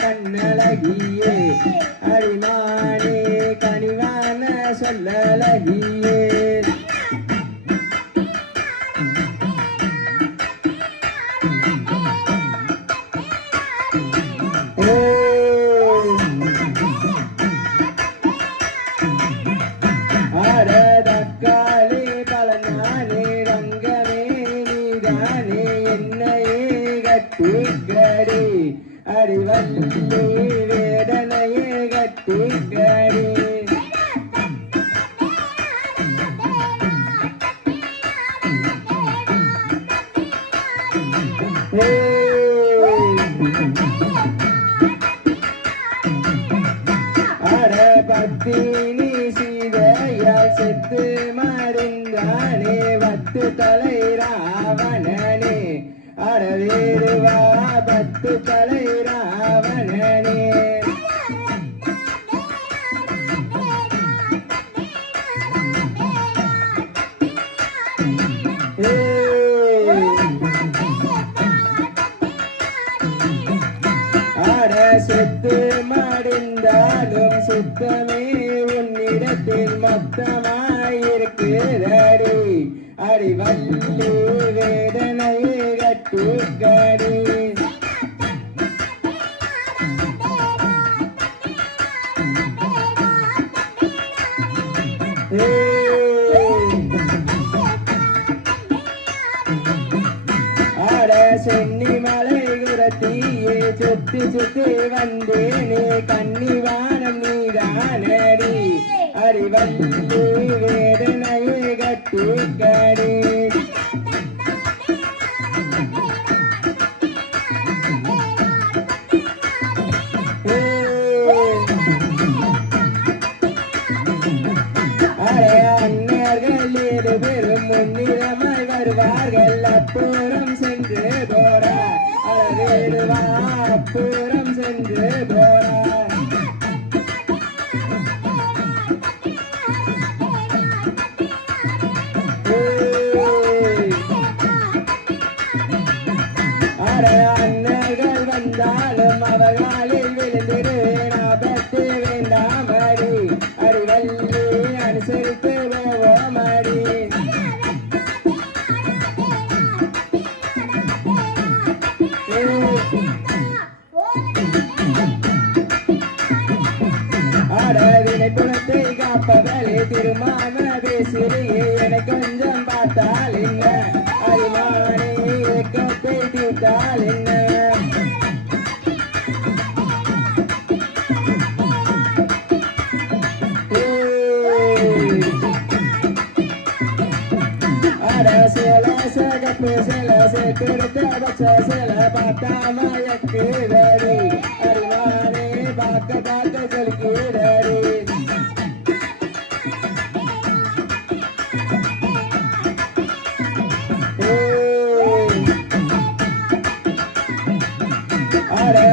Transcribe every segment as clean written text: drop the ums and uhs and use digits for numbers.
சொல்லலகியே அரிமானே கனிவான சொல்லலகியே தக்காளி பழனானே ரங்கமே நீதானே என்னையே கட்டிக்கடி அறிவல்லி வேதனையே கட்டிக்கடி பத்தினி சீதையால் செத்து மறிந்தானே வத்து தலை ராவணனே அறவேறுவா பத்து தலை ராவணனே செத்து மடிந்தாலும் சுத்தமே உன்னிடத்தில் மொத்தமாயிருக்கிறடி அறிவல்லி வேதனையை கட்டிக்கடி சென்னி மலை குரத்தியே சுத்தி சுத்தி வந்தேனே கன்னிவானம் நீதானடி அறிவல்லி வேதனையை கட்டிக்கடி அண்ணர்கள் ஏழு பேரும் முன்னிறமாய் வருவார்கள் அப்புறம் சென்று போறார் அழகேடுவா அப்புறம் சென்று போறார் அண்ணர்கள் வந்தாலும் அவர்களில் விழுந்திருவேன் ஆபத்து வேண்டாமடி அறிவல்லி அனுசரித்து போவோமடி வினை குணத்தை காப்பவளே திருமான பேசுறியே என கொஞ்சம் பார்த்தால் என்ன அறிவானே ஏக்கத்தை தீர்த்தால் என்ன கொடுத்த பச்ச சில பார்த்தாமயக்குதடி அறிவானே பார்க்க பார்க்க சொல்கிறடி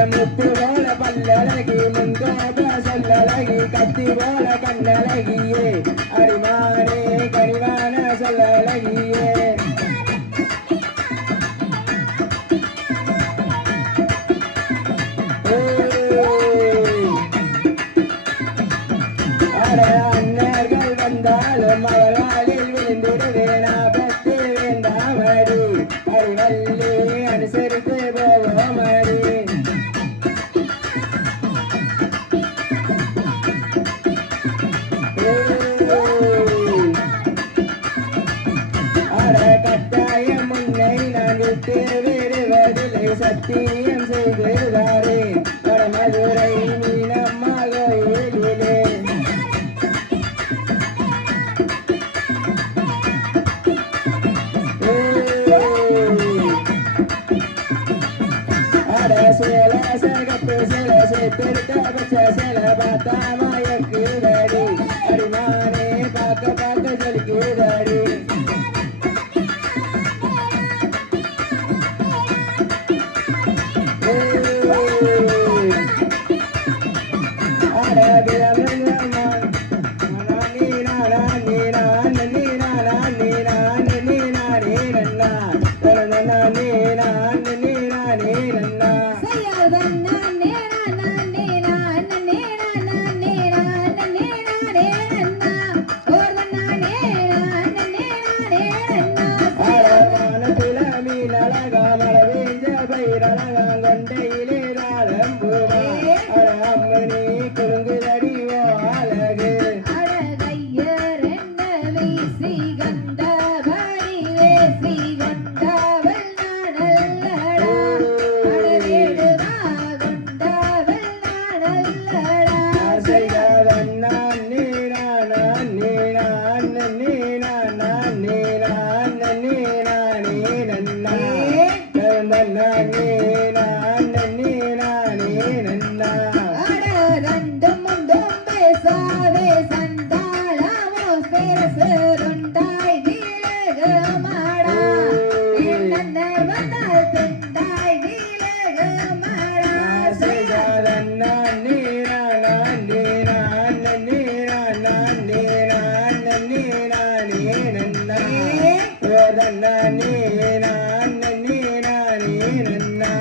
முத்து போல பல்லழகி முன்கோப சொல்லழகி கத்தி போல கண்ணழகியே அறிவானே கனிவான சொல்லழகியே அண்ணர்கள் வந்தாலும் அவர்களில் விழுந்திருவேன் ஆபத்து வேண்டாமடி அறிவல்லி அனுசரித்து போவோமடி சத்தியம் செய்து தாரேன் மதுரை மீனம்மா கோயிலிலே சேல சகப்பு சேல சேர்த்தெடுத்த பச்சை சேல பார்த்தா மாயக்குதடி அடிமானே பார்க்க பார்க்க ஜலிக்குதடி கொண்டையிலே ராளம் பூவா அம்மணி குழுங்குதடி அழகு அழகையர் என்ன வீசி கண்டபடி வேசி கொண்டவள் நானல்லடா அழவேடுதா கொண்டவள் நானல்லடா செய்தவன் நான் நீரான் நீரான் நீரான் நீரான் நீரானே நன்னா ரெண்டும் முண்டும் பேசாதே சண்டாளமோ பேசுருண்டாய் நீலகமாடா நன்னர் வந்தால் துண்டாய் நீலகமாடா செய்தவன் நான் நீரான் நீரான் நீரான் நீரான் நீரானே நன்னா நீரான் நீரானே நன்னா